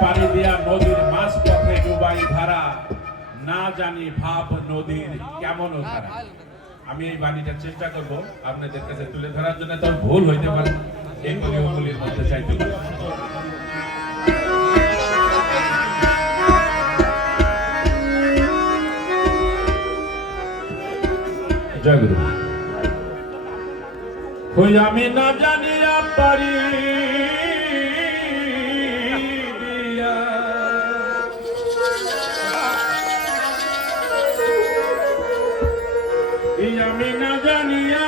পানি দিয়া নদীর মাছ পথে ডুবাই ধারা, না জানি ভাব নদীর কেমন ধারা। আমি এই বাণীটা চেষ্টা করব আপনাদের কাছে তুলে ধরার জন্য, তোর ভুল হইতে পারে, এগুলি ওগুলির মধ্যে চাইতে জয় গুরু। হই আমি না জানিয়া পারি দিয়া, আমি না জানিয়া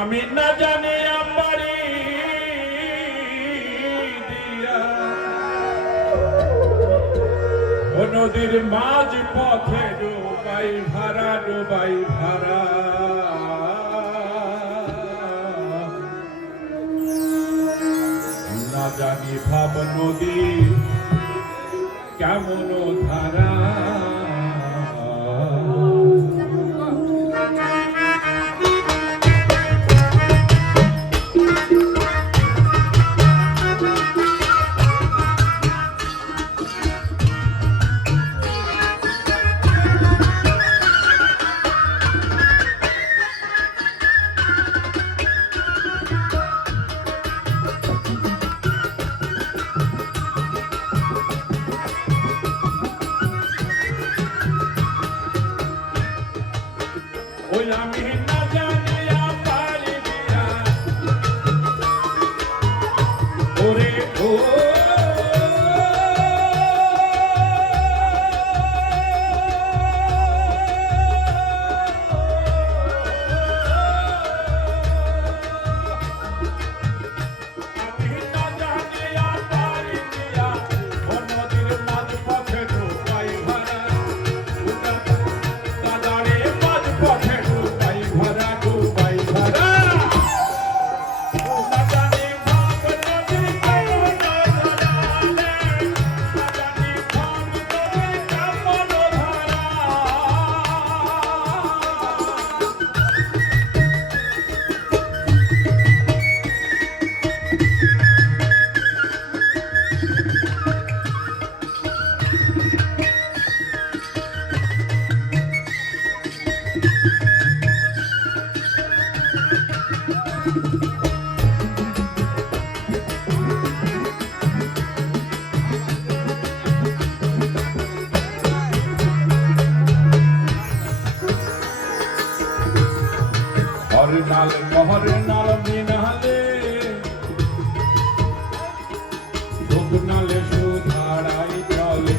আমি না জানিয়া পারি দিয়া ও নদীর মাঝ পথে ডুবাই ভাড়া, ডুবাই ভাড়া। না জানি ভাব নদী কেমন ধারা। ওই আমি না জানিয়া পারি দিয়া ওরে ও হরনাল হরনাল মিনালে সুধনালে সুধারাই চলে,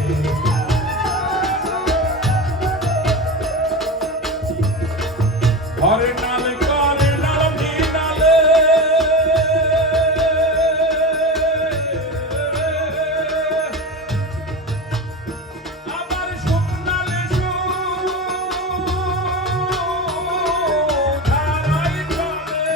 হরনাল করনাল মিনালে আবার সুধনালে সুধারাই চলে।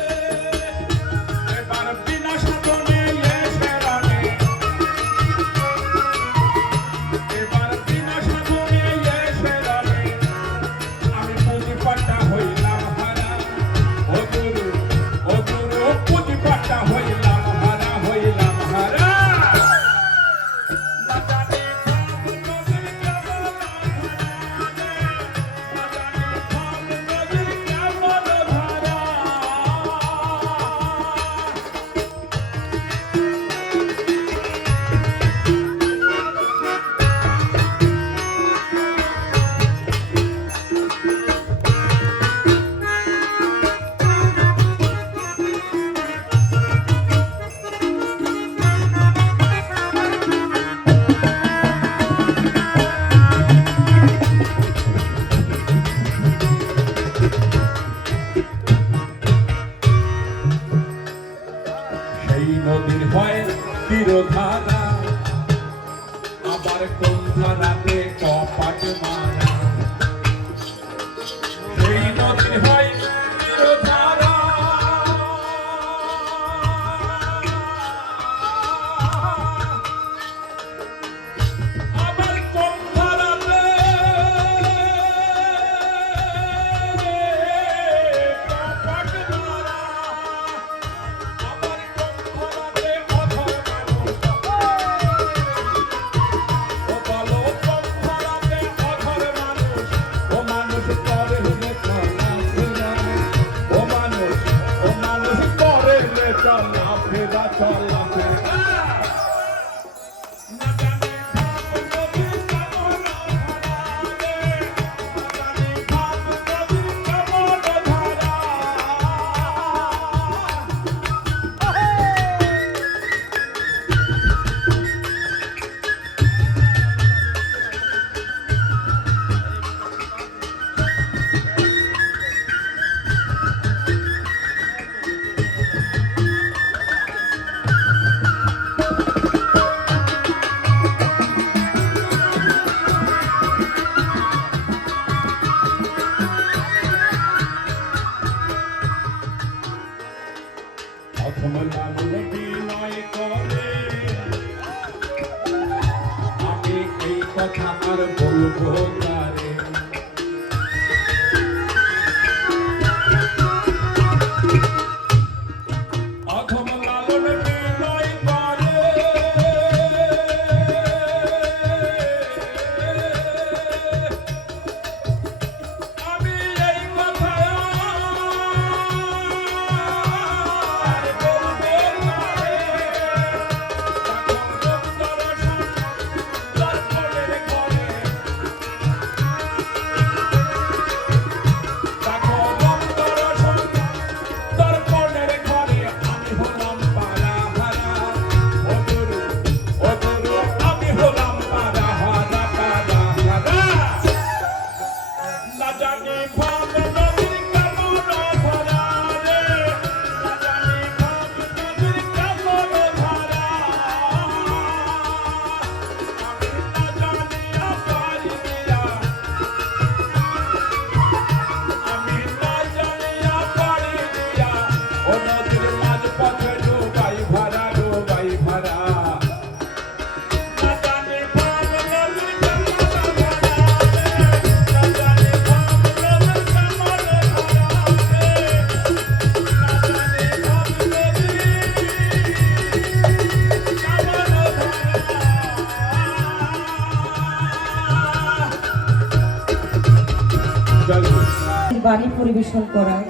বাণী পরিবেশন করায়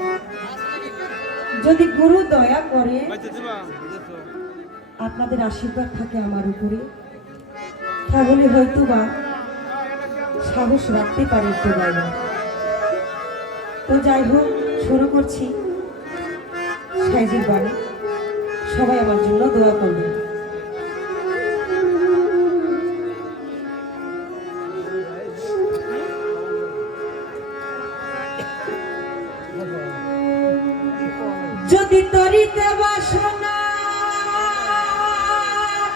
যদি গুরু দয়া করে আপনাদের আশীর্বাদ থাকে আমার উপরে, তাহলে হয়তো বা সাহস রাখতে পারে একটু গাইবা। তো যাই হোক, শুরু করছি সাইজির বাণী। সবাই আমার জন্য দোয়া করবেন। যদি তরিতে বাসনা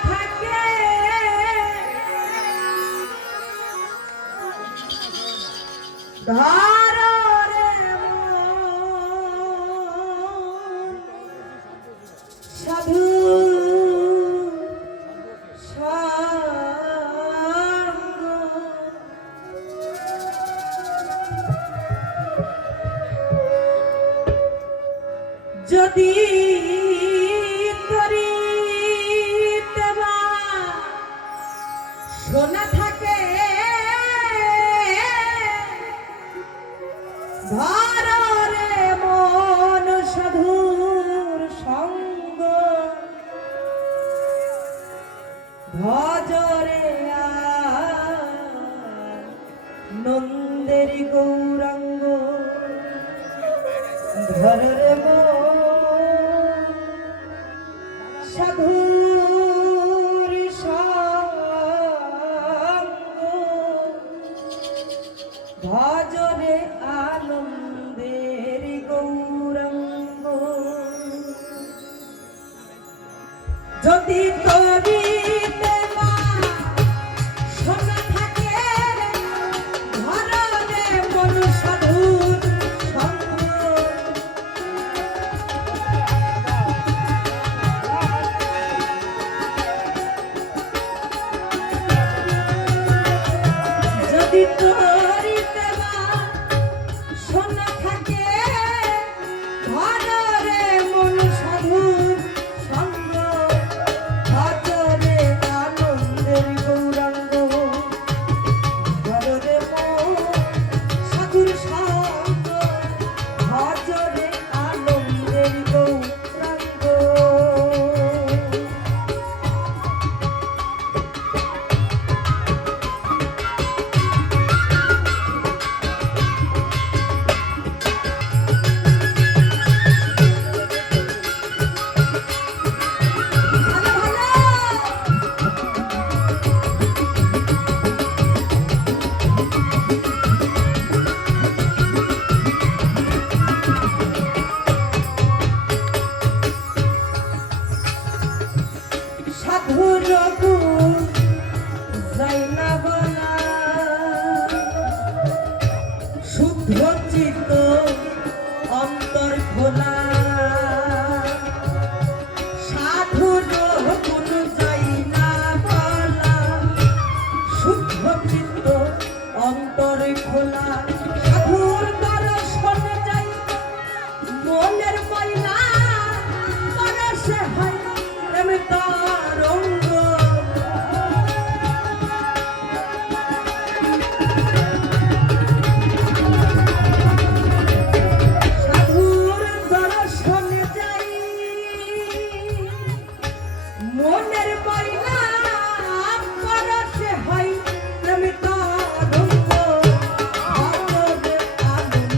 থাকে, ধর রে সাধু যদি করিতে শোনা থাকে, ধর রে মন সাধুর সঙ্গ, ভজরে নন্দের গৌরাঙ্গ, ধর রে সাধুর সঙ্গ, ভজরে আনন্দের গৌরাঙ্গ। যদি তরিতে শোনা থাকে, ধর রে মন সাধুর সঙ্গ, যদি তরিতে শোনা থাকে, ধর রে মন সাধুর সঙ্গ, ভজরে আনন্দের গৌরাঙ্গ, ধর রে মন সাধুর সঙ্গ, ভজরে আনন্দের গৌরাঙ্গ। সাধুর গুণ যাই না বলা, শুদ্ধ চিত্ত অন্তর খোলা, সাধুর গুণ যাই না বলা, শুদ্ধ চিত্ত অন্তর খোলা, সাধুর দর্শন যাই মনের ময়লা, পরশে হয় প্রেম তরঙ্গ। সাধুর দর্শনে যাই মনের ময়লা, পরশে হয় প্রেম তরঙ্গ, ভজরে আনন্দের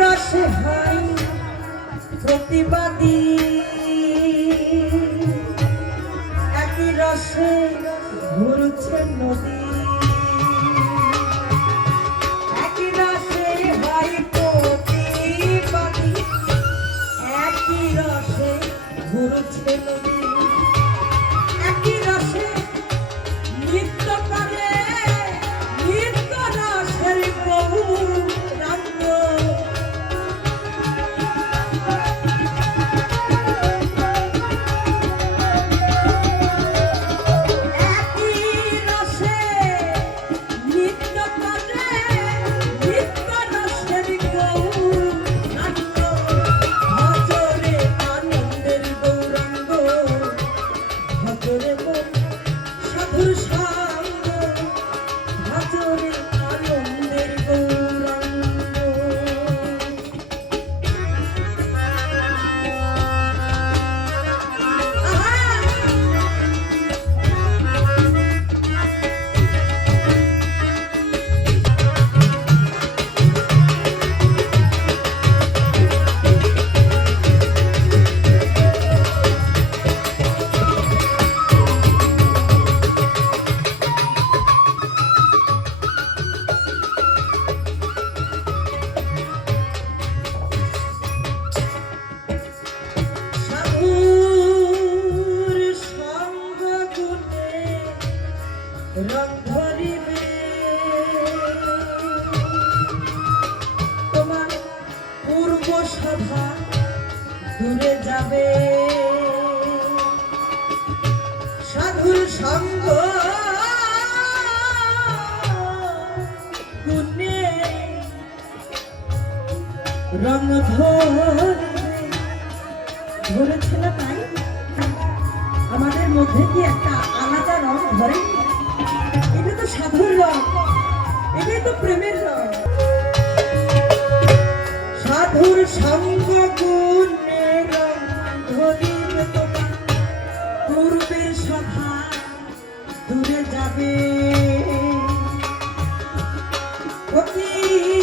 রসে হয় প্রতিবাদী, একই রসে ঘুরছে নদী, একই রসে হয় প্রতিবাদী, একই রসে ঘুরছে নদী, একই রসে নৃত্য করে নৃত্য রসের বহু রঙ্গ, একই রসে নৃত্য করে নৃত্য রসের বহু রঙ্গ, ভজরে আনন্দের গৌরাঙ্গ, ভজরে মন সাধুর সঙ্গ, ভজরে আনন্দের গৌরাঙ্গ। সাধুর সঙ্গ গুণে রং ধরিবে, তোমার পূর্ব সভা দূরে যাবে, সাধুর সঙ্গ গুণে রং ধরেছে না, তাই আমাদের মধ্যে কি একটা আলাদা রং ধরে? এটা তো সাধুর রং, এটাই তো প্রেমের রং। সাধুর সঙ্গ গুণে রং ধরিবে, তোমার পূর্বের সভা দূরে যাবে, ফকির